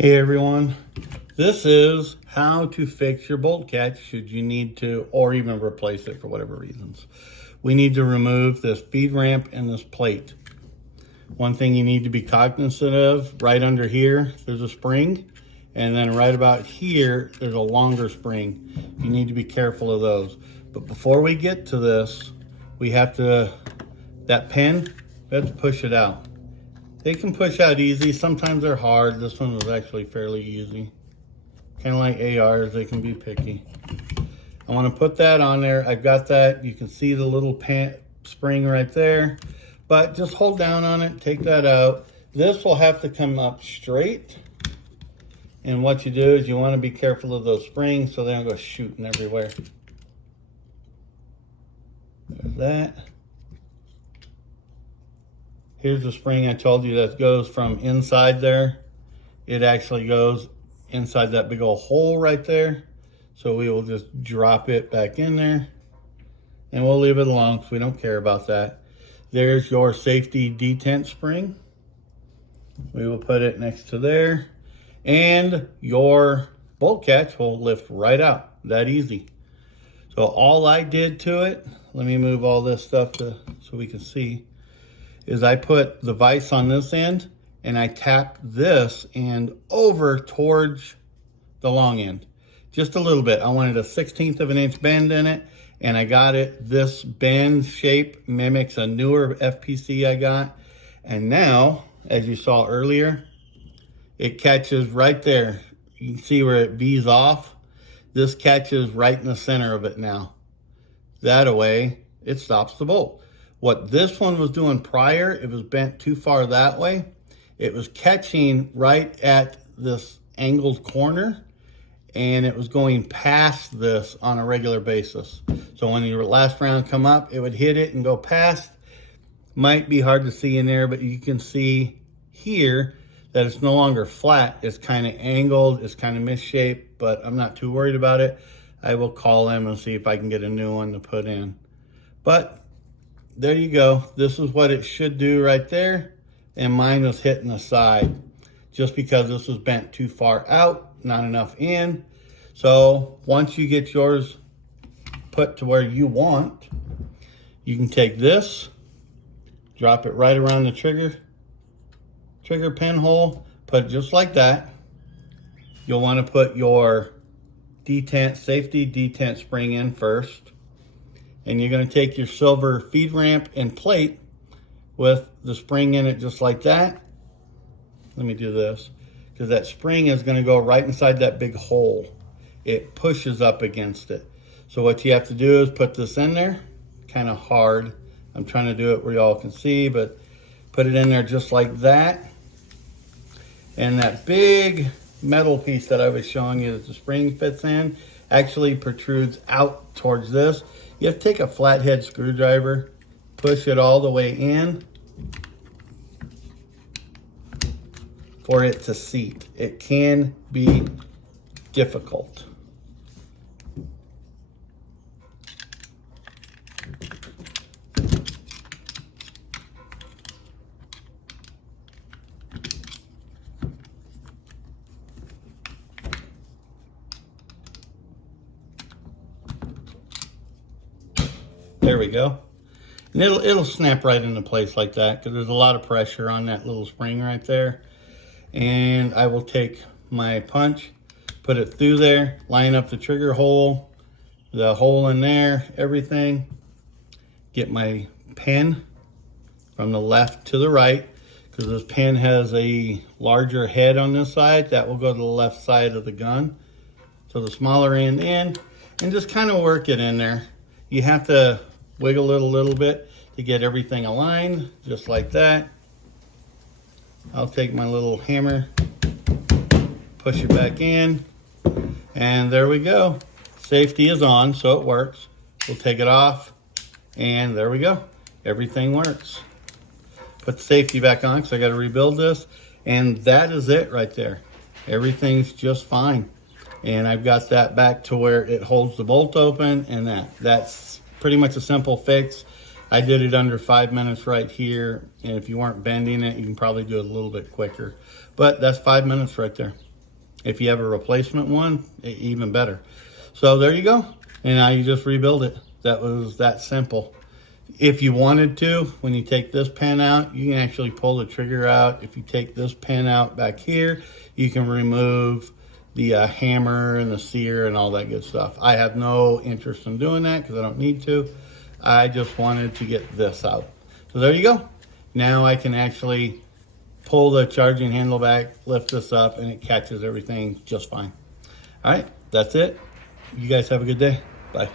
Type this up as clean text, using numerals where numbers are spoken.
Hey everyone, this is how to fix your bolt catch should you need to, or even replace it for whatever reasons. We need to remove this feed ramp and this plate. One thing you need to be cognizant of, right under here, there's a spring, and then right about here, there's a longer spring. You need to be careful of those. But before we get to this, we have to, that pin, we have to push it out. They can push out easy. Sometimes they're hard. This one was actually fairly easy. Kind of like ARs, they can be picky. I want to put that on there. I've got that. You can see the little spring right there. But just hold down on it, take that out. This will have to come up straight. And what you do is you want to be careful of those springs so they don't go shooting everywhere. There's that. Here's the spring I told you that goes from inside there. It actually goes inside that big old hole right there. So we will just drop it back in there and we'll leave it alone because we don't care about that. There's your safety detent spring. We will put it next to there and your bolt catch will lift right out. That easy. So all I did to it, let me move all this stuff so we can see, is I put the vise on this end and I tapped this end over towards the long end. Just a little bit. I wanted a 1/16 of an inch bend in it and I got it. This bend shape mimics a newer FPC I got. And now, as you saw earlier, it catches right there. You can see where it V's off. This catches right in the center of it now. That way, it stops the bolt. What this one was doing prior, it was bent too far that way. It was catching right at this angled corner and it was going past this on a regular basis. So when your last round come up, it would hit it and go past. Might be hard to see in there, but you can see here that it's no longer flat. It's kind of angled, it's kind of misshaped, but I'm not too worried about it. I will call them and see if I can get a new one to put in. But there you go. This is what it should do right there. And mine was hitting the side just because this was bent too far out, not enough in. So once you get yours put to where you want, you can take this, drop it right around the trigger pinhole, put it just like that. You'll want to put your safety detent spring in first. And you're going to take your silver feed ramp and plate with the spring in it just like that. Let me do this, because that spring is going to go right inside that big hole. It pushes up against it. So what you have to do is put this in there, kind of hard. I'm trying to do it where y'all can see, but put it in there just like that. And that big metal piece that I was showing you that the spring fits in actually protrudes out towards this. You have to take a flathead screwdriver, push it all the way in for it to seat. It can be difficult. There we go. And it'll snap right into place like that because there's a lot of pressure on that little spring right there. And I will take my punch, put it through there, line up the trigger hole, the hole in there, everything. Get my pin from the left to the right because this pin has a larger head on this side. That will go to the left side of the gun. So the smaller end in, and just kind of work it in there. You have to wiggle it a little bit to get everything aligned, just like that. I'll take my little hammer, push it back in, and there we go. Safety is on, so it works. We'll take it off, and there we go. Everything works. Put the safety back on, because I got to rebuild this, and that is it right there. Everything's just fine. And I've got that back to where it holds the bolt open, and that's pretty much a simple fix. I did it under 5 minutes right here. And if you weren't bending it, you can probably do it a little bit quicker. But that's 5 minutes right there. If you have a replacement one, even better. So there you go. And now you just rebuild it. That was that simple. If you wanted to, when you take this pin out, you can actually pull the trigger out. If you take this pin out back here, you can remove the hammer and the sear and all that good stuff. I have no interest in doing that because I don't need to. I just wanted to get this out. So there you go. Now I can actually pull the charging handle back, lift this up, and it catches everything just fine. All right, that's it. You guys have a good day. Bye.